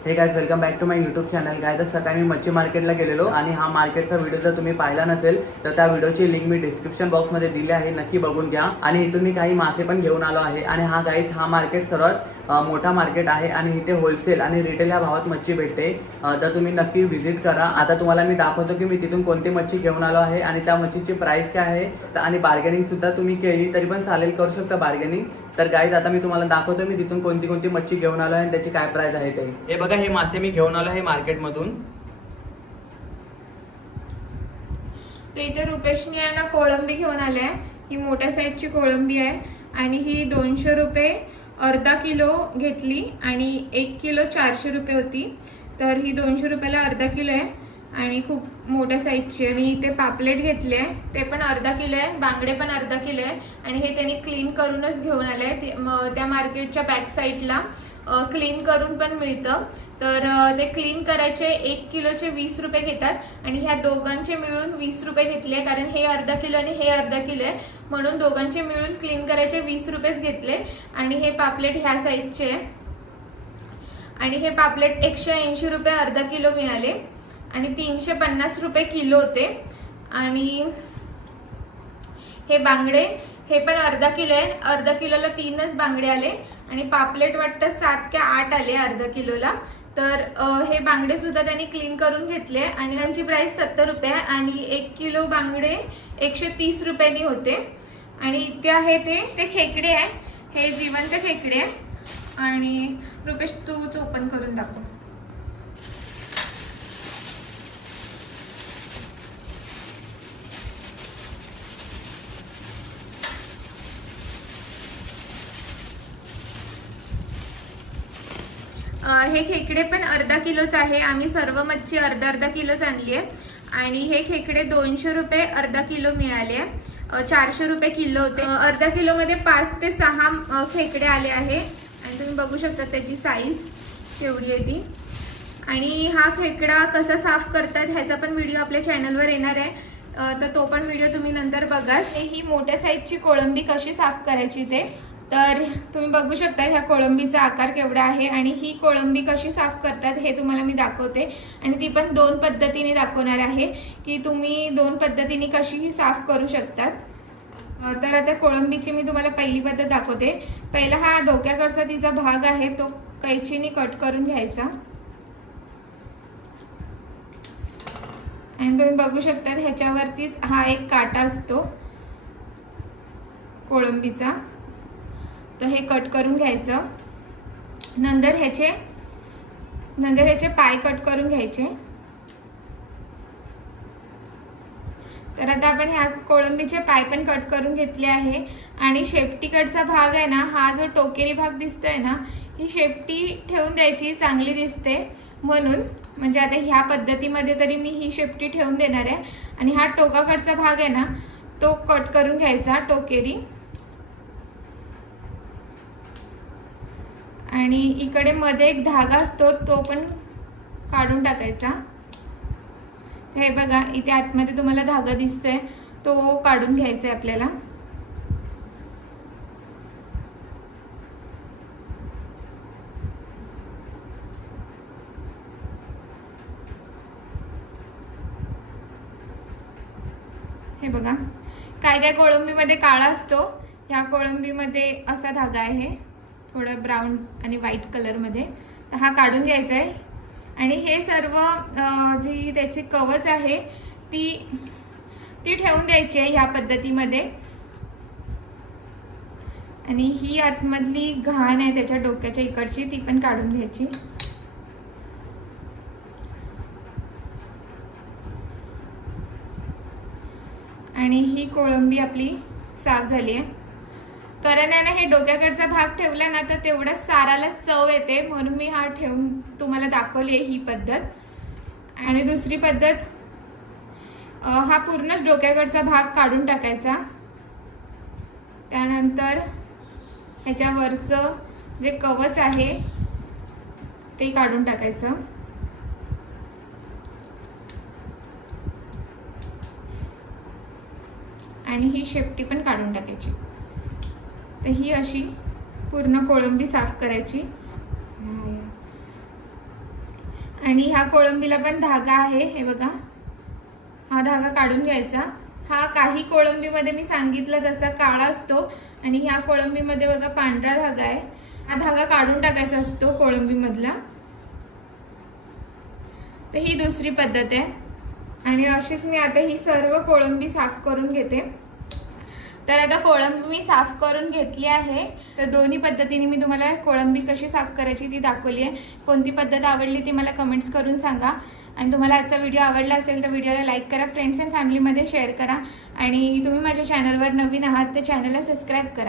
हे guys welcome back to my YouTube channel. Guys सकाळी मी मच्छी मार्केटला गेलेलो आणि हा मार्केटचा व्हिडिओ जर तुम्ही पाहिला नसेल तर त्या व्हिडिओची लिंक मी डिस्क्रिप्शन बॉक्समध्ये दिली आहे, नक्की बघून घ्या। आणि इथून मी काही मासे पण घेऊन आलो आहे। आणि हा गाइस हा मार्केट सर्वात मोठा मार्केट आहे आणि इथे होलसेल आणि रिटेल या भावात मच्छी भेटते, तर तुम्ही नक्की व्हिजिट करा। आता तुम्हाला मी दाखवतो की मी तिथून कोणती मच्छी घेऊन आलो आहे आणि त्या मच्छीची प्राइस काय आहे आणि बार्गेनिंग सुद्धा तुम्ही केली तरी पण चालेल, करू शकता बार्गेनिंग। तर गाइस आता मी तुम्हाला दाखवतो मी तिथून कोणती कोणती मच्छी घेऊन आलो आहे आणि त्याची काय प्राइस आहे ते। हे बघा, हे मासे मी घेऊन आलो आहे मार्केटमधून। तर इथे रुपेशने आहे ना कोळंबी घेऊन आले आहे। ही मोठ्या साईजची कोळंबी आहे आणि ही 200 रुपये अर्धा किलो घेतली आणि 1 किलो 400 रुपये होती। तर ही 200 रुपयाला अर्धा किलो आहे आणि खूप मोठ्या साईजची आहे। मी इथे पापलेट घेतले आहे, ते पण अर्धा किलो आहे, बांगडे पण अर्धा किलो आहे आणि हे त्यांनी क्लीन करूनच घेऊन आले आहे। त्या मार्केटच्या बॅक साईडला क्लीन करून पण मिळतं। तर ते क्लीन करायचे 1 किलोचे 20 रुपये घेतात आणि ह्या दोघांचे मिळून 20 रुपये घेतले, कारण हे अर्धा किलो आणि हे अर्धा किलो आहे म्हणून दोघांचे मिळून क्लीन करायचे 20 रुपयेच घेतले। आणि हे पापलेट ह्या साईजचे आहे आणि हे पापलेट 180 रुपये अर्धा किलो मिळाले आणि 350 रुपये किलो होते। आणि हे बांगडे हे पण अर्धा किलो आहे, अर्धा किलोला 3च बांगडे आले आणि पापलेट वाटतं 7 की 8 आले अर्धा किलोला। तर हे बांगडे सुद्धा त्यांनी क्लीन करून घेतले आणि त्यांची प्राइस 70 रुपये आणि 1 किलो बांगडे 130 रुपयांनी होते। आणि इथे आहे ते खेकडे आहे, हे जिवंत खेकडे आहे। आणि रुपेश तूच ओपन करून दाखव। हे खेकडे पण अर्धा किलोच आहे, आम्ही सर्व मच्छी अर्धा अर्धा किलोच आणली आहे। आणि हे खेकडे 200 रुपये अर्धा किलो मिळाले आहे, 400 रुपये किलो होते। अर्धा किलो मध्ये 5 ते 6 खेकडे आले आहे आणि तुम्ही बघू शकता त्याची साईज केवढी आहे ती। आणि हा खेकडा कसा साफ करतात ह्याचा पण व्हिडिओ आपल्या चॅनलवर येणार आहे, तर तो पण व्हिडिओ तुम्ही नंतर बघा। ही मोठ्या साईजची कोळंबी कशी साफ करायची ते तर तुम्ही बघू शकता ह्या कोळंबीचा आकार केवढा आहे आणि ही कोळंबी कशी साफ करतात हे तुम्हाला मी दाखवते। आणि ती पण 2 पद्धतीने दाखवणार आहे की तुम्ही 2 पद्धतीने कशीही साफ करू शकतात। तर आता कोळंबीची मी तुम्हाला पहिली पद्धत दाखवते। पहिला हा डोक्याकडचा तिचा भाग आहे तो कैचीने कट करून घ्यायचा आणि तुम्ही बघू शकता ह्याच्यावरतीच हा एक काटा असतो कोळंबीचा, तर हे कट करून घ्यायचं। नंतर ह्याचे पाय कट करून घ्यायचे। तर आता आपण ह्या कोळंबीचे पाय पण कट करून घेतले आहे। आणि शेपटीकडचा भाग आहे ना, हा जो टोकेरी भाग दिसतोय ना, ही शेपटी ठेवून द्यायची, चांगली दिसते म्हणून। म्हणजे आता ह्या पद्धतीमध्ये तरी मी ही शेपटी ठेवून देणार आहे। आणि हा टोकाकडचा भाग आहे ना तो कट करून घ्यायचा, टोकेरी। आणि इकडे मध्ये एक धागा असतो तो पण काढून टाकायचा। हे बघा इथे आतमध्ये तुम्हाला धागा दिसतोय तो काढून घ्यायचा आहे आपल्याला। हे बघा काय कोळंबीमध्ये काळा असतो, ह्या कोळंबीमध्ये असा धागा आहे थोडं ब्राऊन आणि व्हाईट कलरमध्ये, तर हा काढून घ्यायचा आहे। आणि हे सर्व जी त्याची कवच आहे ती ठेवून द्यायची आहे ह्या पद्धतीमध्ये। आणि ही आतमधली घाण आहे त्याच्या डोक्याच्या इकडची ती पण काढून घ्यायची। आणि ही कोळंबी आपली साफ झाली आहे। कारण आहे ना हे डोक्याकडचा भाग ठेवला ना तर तेवढाच साराला चव येते, म्हणून मी हा ठेवून तुम्हाला दाखवली आहे ही पद्धत। आणि दुसरी पद्धत, हा पूर्णच डोक्याकडचा भाग काढून टाकायचा। त्यानंतर ह्याच्यावरचं जे कवच आहे ते काढून टाकायचं। आणि ही शेपटी पण काढून टाकायची। तर ही अशी पूर्ण कोळंबी साफ करायची। आणि ह्या कोळंबीला पण धागा आहे, हे बघा, हा धागा काढून घ्यायचा. हा काही कोळंबीमध्ये मी सांगितलं तसा काळा असतो आणि ह्या कोळंबीमध्ये बघा पांढरा धागा आहे. हा धागा काढून टाकायचा असतो कोळंबीमधला. तर ही दुसरी पद्धत आहे. आणि अशीच मी आता ही सर्व कोळंबी साफ करून घेते. तर आता कोळंबी मी साफ करून घेतली आहे. तर दोन्ही पद्धतीने मी तुम्हाला कोळंबी कशी साफ करायची ती दाखवली आहे. कोणती पद्धत आवडली ती मला कमेंट्स करून सांगा. आणि तुम्हाला आजचा व्हिडिओ आवडला असेल तर व्हिडिओला लाईक करा, फ्रेंड्स अँड फॅमिलीमध्ये शेअर करा. आणि तुम्ही माझ्या चॅनलवर नवीन आहात तर चॅनलला सबस्क्राईब करा.